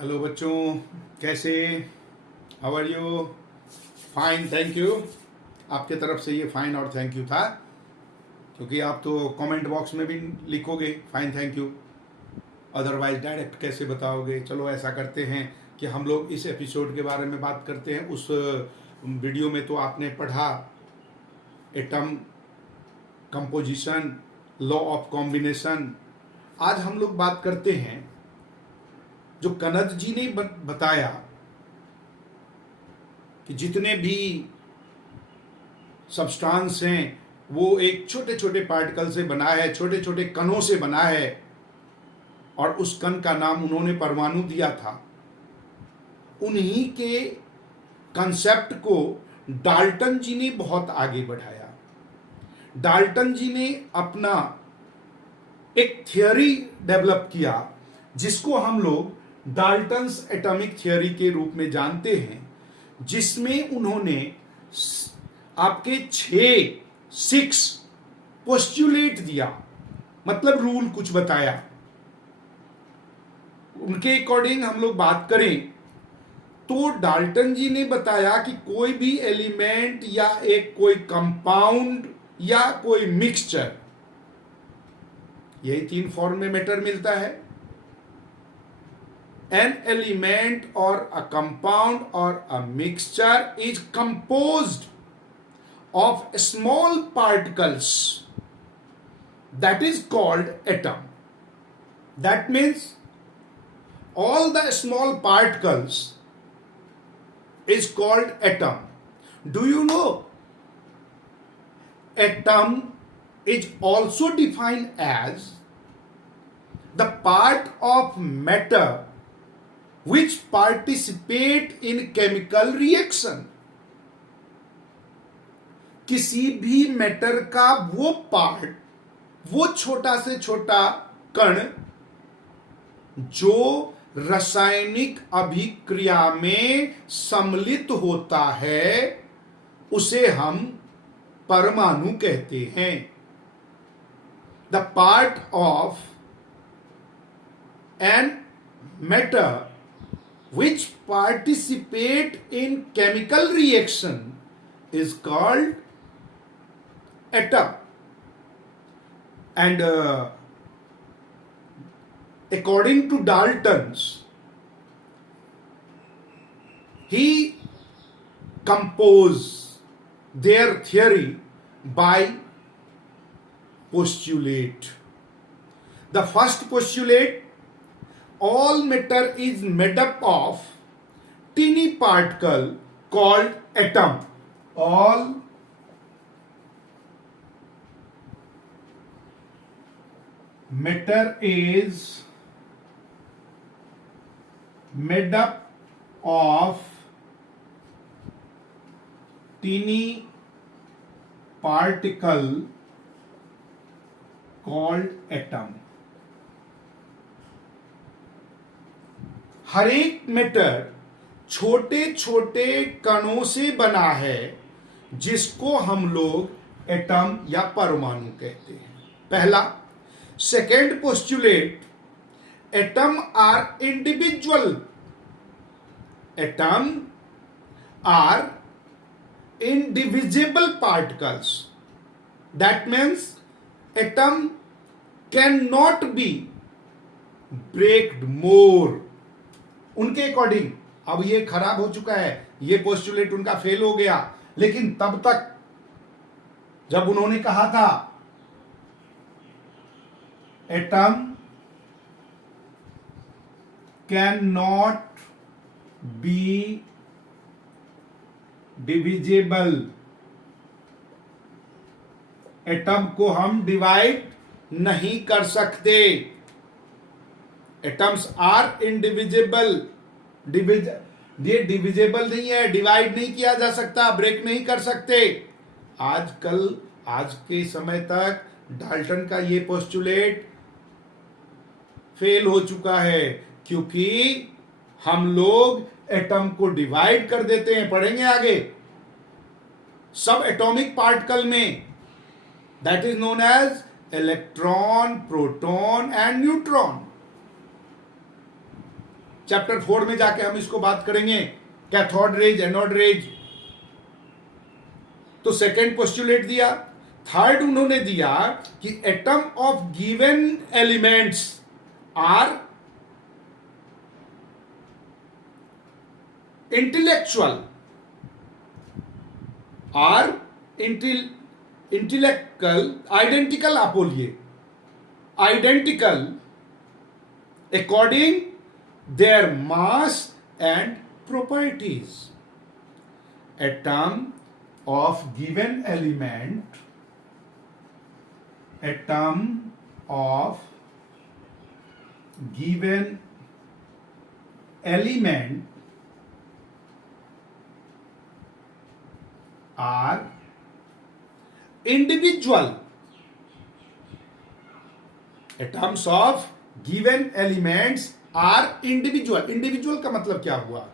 Hello बच्चों, कैसे? How are you? Fine, thank you. आपके तरफ से ये फाइन और थैंक यू था, क्योंकि आप तो कमेंट बॉक्स में भी लिखोगे fine thank you, otherwise direct कैसे बताओगे। चलो ऐसा करते हैं कि हम लोग इस एपिसोड के बारे में बात करते हैं। उस वीडियो में तो आपने पढ़ा atom, composition, law of combination. आज हम लोग बात करते हैं जो कनद जी ने बताया कि जितने भी सब्सटेंस हैं वो एक छोटे छोटे पार्टिकल से बना है, छोटे छोटे कणों से बना है, और उस कण का नाम उन्होंने परमाणु दिया था। उन्हीं के कंसेप्ट को डाल्टन जी ने बहुत आगे बढ़ाया। डाल्टन जी ने अपना एक थियोरी डेवलप किया जिसको हम लोग डाल्टन्स एटॉमिक थियोरी के रूप में जानते हैं, जिसमें उन्होंने आपके 6 पोस्टुलेट दिया, मतलब रूल कुछ बताया। उनके अकॉर्डिंग हम लोग बात करें तो डाल्टन जी ने बताया कि कोई भी एलिमेंट या एक कोई कंपाउंड या कोई मिक्सचर, यही 3 फॉर्म में मैटर मिलता है। An element or a compound or a mixture is composed of small particles, that is called atom. That means all the small particles is called atom. Do you know atom is also defined as the part of matter which participate in chemical reaction. किसी भी matter का वो part, वो छोटा से छोटा कण जो रासायनिक अभिक्रिया में सम्मिलित होता है, उसे हम परमाणु कहते हैं। The part of an matter which participate in chemical reaction is called atom. And according to Dalton's, he composed their theory by postulate. The first postulate: all matter is made up of teeny particle called atom. All matter is made up of teeny particle called atom. हर एक matter छोटे छोटे कणों से बना है, जिसको हम लोग एटम या परमाणु कहते हैं। पहला। Second postulate: atom are individual, atom are indivisible particles. That means atom cannot be breaked more. उनके अकॉर्डिंग अब ये खराब हो चुका है, ये पोस्टुलेट उनका फेल हो गया, लेकिन तब तक जब उन्होंने कहा था atom can not be divisible, atom को हम डिवाइड नहीं कर सकते। एटम्स आर इंडिविजिबल, ये डिविजिबल नहीं है, डिवाइड नहीं किया जा सकता, ब्रेक नहीं कर सकते। आज के समय तक डाल्टन का ये पोस्टुलेट फेल हो चुका है, क्योंकि हम लोग एटम को डिवाइड कर देते हैं। पढ़ेंगे आगे सब एटॉमिक पार्टिकल में, that is known as electron, proton and neutron. Chapter 4 में जाके हम इसको बात करेंगे, कैथोड रेज, एनोड रेज। तो सेकेंड पोस्टुलेट दिया। थर्ड उन्होंने दिया कि atom of given elements are intellectual, are intellectual identical, आप बोलिए identical according their mass and properties. Atom of given element, atom of given element are individual. Atoms of given elements are individual. Individual का मतलब क्या हुआ?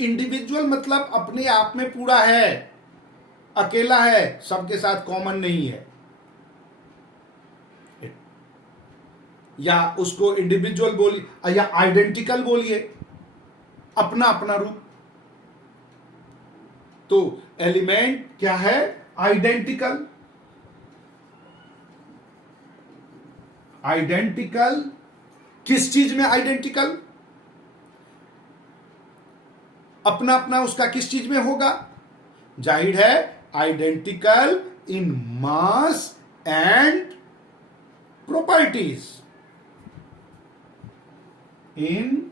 Individual मतलब अपने आप में पूरा है, अकेला है, सबके साथ कॉमन नहीं है। या उसको इंडिविजुअल बोलिए या आइडेंटिकल बोलिए, अपना अपना रूप। तो एलिमेंट क्या है? आइडेंटिकल। आइडेंटिकल किस चीज में आइडेंटिकल? अपना अपना उसका किस चीज में होगा? जाहिर है identical in mass and properties. इन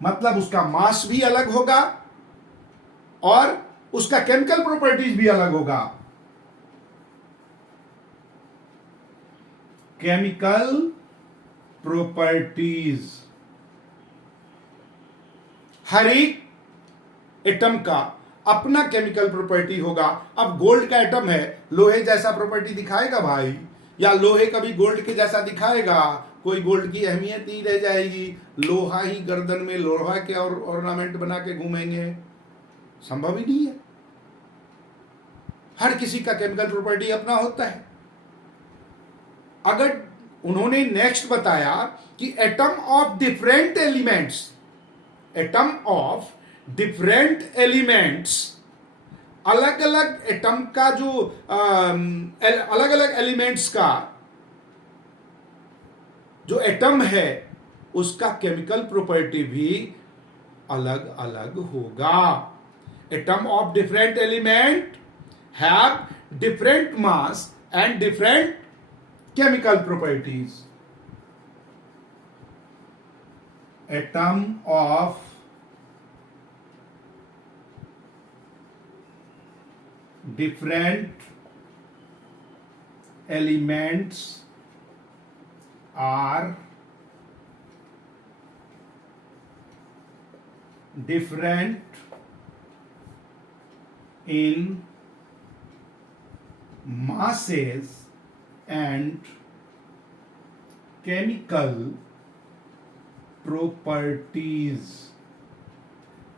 मतलब उसका मास भी अलग होगा और उसका केमिकल प्रॉपर्टीज भी अलग होगा। केमिकल प्रॉपर्टीज हर एक एटम का अपना केमिकल प्रॉपर्टी होगा। अब गोल्ड का एटम है, लोहे जैसा प्रॉपर्टी दिखाएगा भाई? या लोहे कभी गोल्ड के जैसा दिखाएगा? कोई गोल्ड की अहमियत नहीं रह जाएगी। लोहा ही गर्दन में लोहा के और ऑर्नामेंट बना के घूमेंगे, संभव ही नहीं है। हर किसी का केमिकल प्रॉपर्टी अपना होता है। अगर उन्होंने नेक्स्ट बताया कि atom of different elements, atom of different elements, अलग अलग एटम का जो अलग अलग एलिमेंट्स का जो एटम है उसका केमिकल प्रॉपर्टी भी अलग अलग होगा। Atom of different element have different mass and different chemical properties. Atom of different elements are different in masses and chemical properties.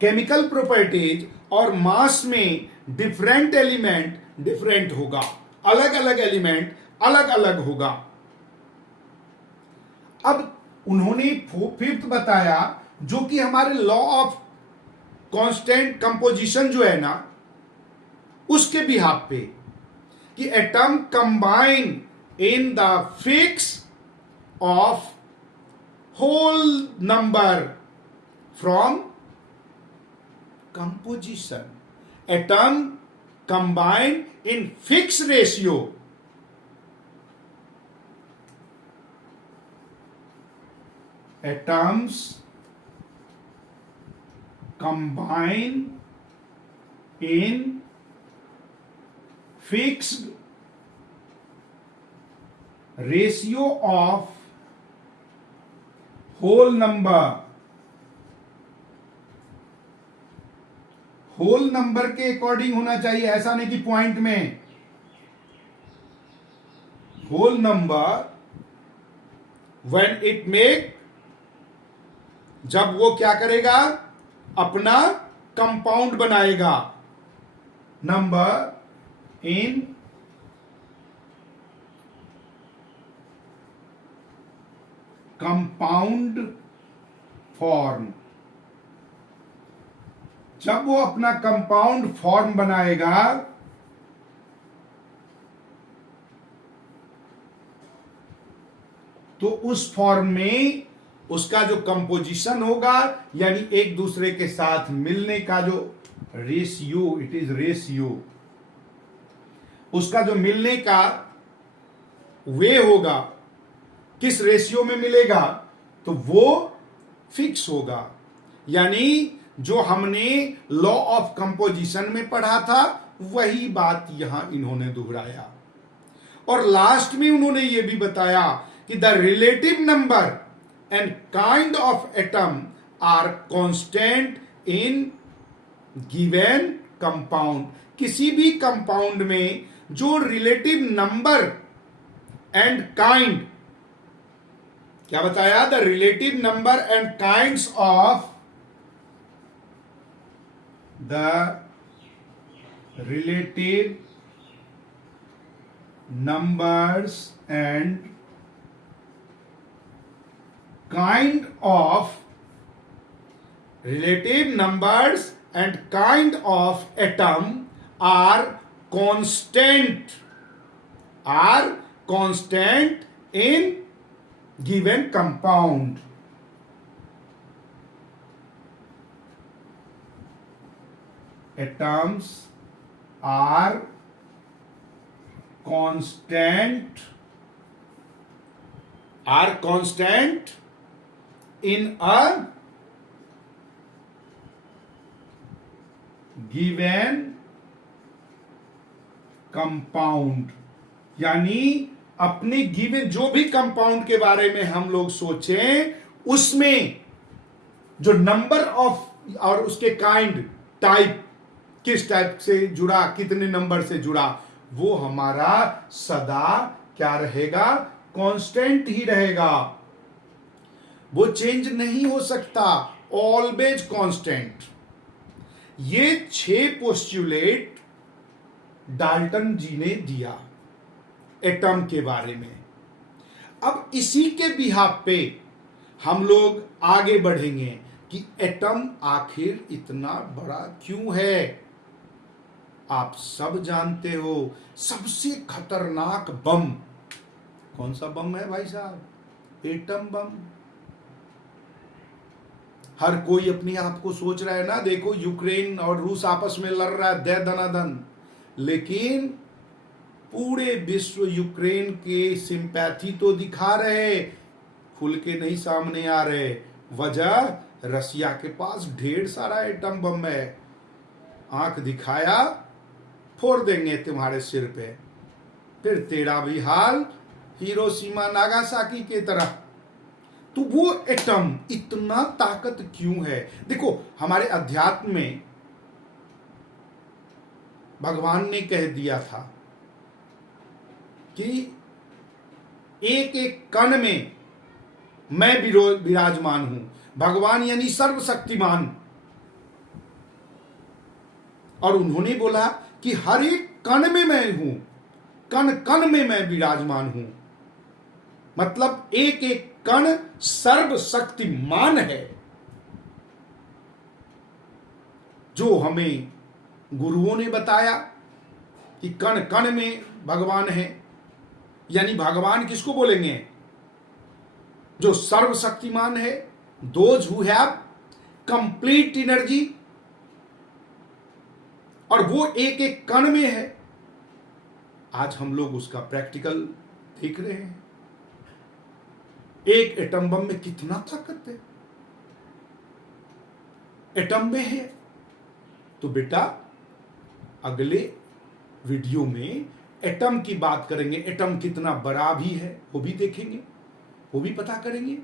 Chemical properties और मास में डिफरेंट एलिमेंट डिफरेंट होगा, अलग अलग एलिमेंट अलग अलग होगा। अब उन्होंने फिफ्थ बताया जो कि हमारे लॉ ऑफ कांस्टेंट कंपोजिशन जो है ना उसके बिहाफ पे, कि atom combine in the fix of whole number from composition. Atom combine in fixed ratio. Atoms combine in fixed ratio of whole number. Whole number के अकॉर्डिंग होना चाहिए, ऐसा नहीं कि पॉइंट में। Whole number when it make, जब वो क्या करेगा? अपना कंपाउंड बनाएगा। Number in compound form. जब वो अपना कंपाउंड फॉर्म बनाएगा तो उस फॉर्म में उसका जो कंपोजिशन होगा, यानी एक दूसरे के साथ मिलने का जो रेशियो, इट इज रेशियो, उसका जो मिलने का वे होगा, किस रेशियो में मिलेगा, तो वो फिक्स होगा। यानी जो हमने लॉ ऑफ कंपोजिशन में पढ़ा था वही बात यहां इन्होंने दोहराया। और लास्ट में उन्होंने ये भी बताया कि the relative number and kind of atom are constant in given compound. किसी भी कंपाउंड में जो रिलेटिव नंबर एंड काइंड, क्या बताया, the relative number and kinds of the relative numbers and kind of relative numbers and kind of atom are constant in given compound. Atoms are constant in a given compound। यानी अपने given जो भी compound के बारे में हम लोग सोचें उसमें जो नंबर ऑफ और उसके काइंड, टाइप, किस टाइप से जुड़ा, कितने नंबर से जुड़ा, वो हमारा सदा क्या रहेगा, कांस्टेंट ही रहेगा, वो चेंज नहीं हो सकता, ऑलवेज कांस्टेंट। ये 6 पोस्टुलेट डाल्टन जी ने दिया एटम के बारे में। अब इसी के बिहाफ पे हम लोग आगे बढ़ेंगे कि एटम आखिर इतना बड़ा क्यों है। आप सब जानते हो सबसे खतरनाक बम कौन सा बम है भाई साहब, एटम बम। हर कोई अपने आप को सोच रहा है ना, देखो यूक्रेन और रूस आपस में लड़ रहा है दे दनादन, लेकिन पूरे विश्व यूक्रेन के सिंपैथी तो दिखा रहे, खुल के नहीं सामने आ रहे। वजह, रसिया के पास ढेर सारा एटम बम है, आंख दिखाया फोड़ देंगे तुम्हारे सिर पे, फिर तेरा भी हाल हिरोशिमा नागासाकी के तरह। तो वो एटम इतना ताकत क्यों है। देखो हमारे अध्यात्म में भगवान ने कह दिया था कि एक एक कण में मैं विराजमान हूं। भगवान यानी सर्वशक्तिमान। और उन्होंने बोला कि हर एक कण में मैं हूं, कण कण में मैं विराजमान हूं। मतलब एक एक कण सर्वशक्तिमान है। जो हमें गुरुओं ने बताया कि कण कण में भगवान है, यानी भगवान किसको बोलेंगे, जो सर्वशक्तिमान है, those who have complete energy, और वो एक एक कण में है। आज हम लोग उसका प्रैक्टिकल देख रहे हैं। एक एटम बम में कितना ताकत है, एटम में है। तो बेटा अगले वीडियो में एटम की बात करेंगे, एटम कितना बड़ा भी है वो भी देखेंगे, वो भी पता करेंगे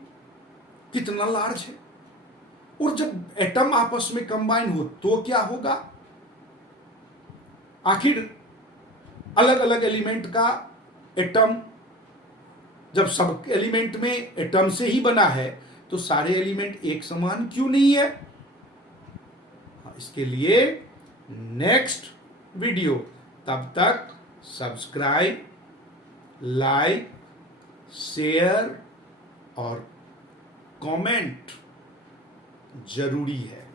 कितना लार्ज है। और जब एटम आपस में कंबाइन हो तो क्या होगा। आखिर अलग अलग एलिमेंट का एटम, जब सब एलिमेंट में एटम से ही बना है तो सारे एलिमेंट एक समान क्यों नहीं है। इसके लिए नेक्स्ट वीडियो, तब तक सब्सक्राइब, लाइक, शेयर और कमेंट जरूरी है।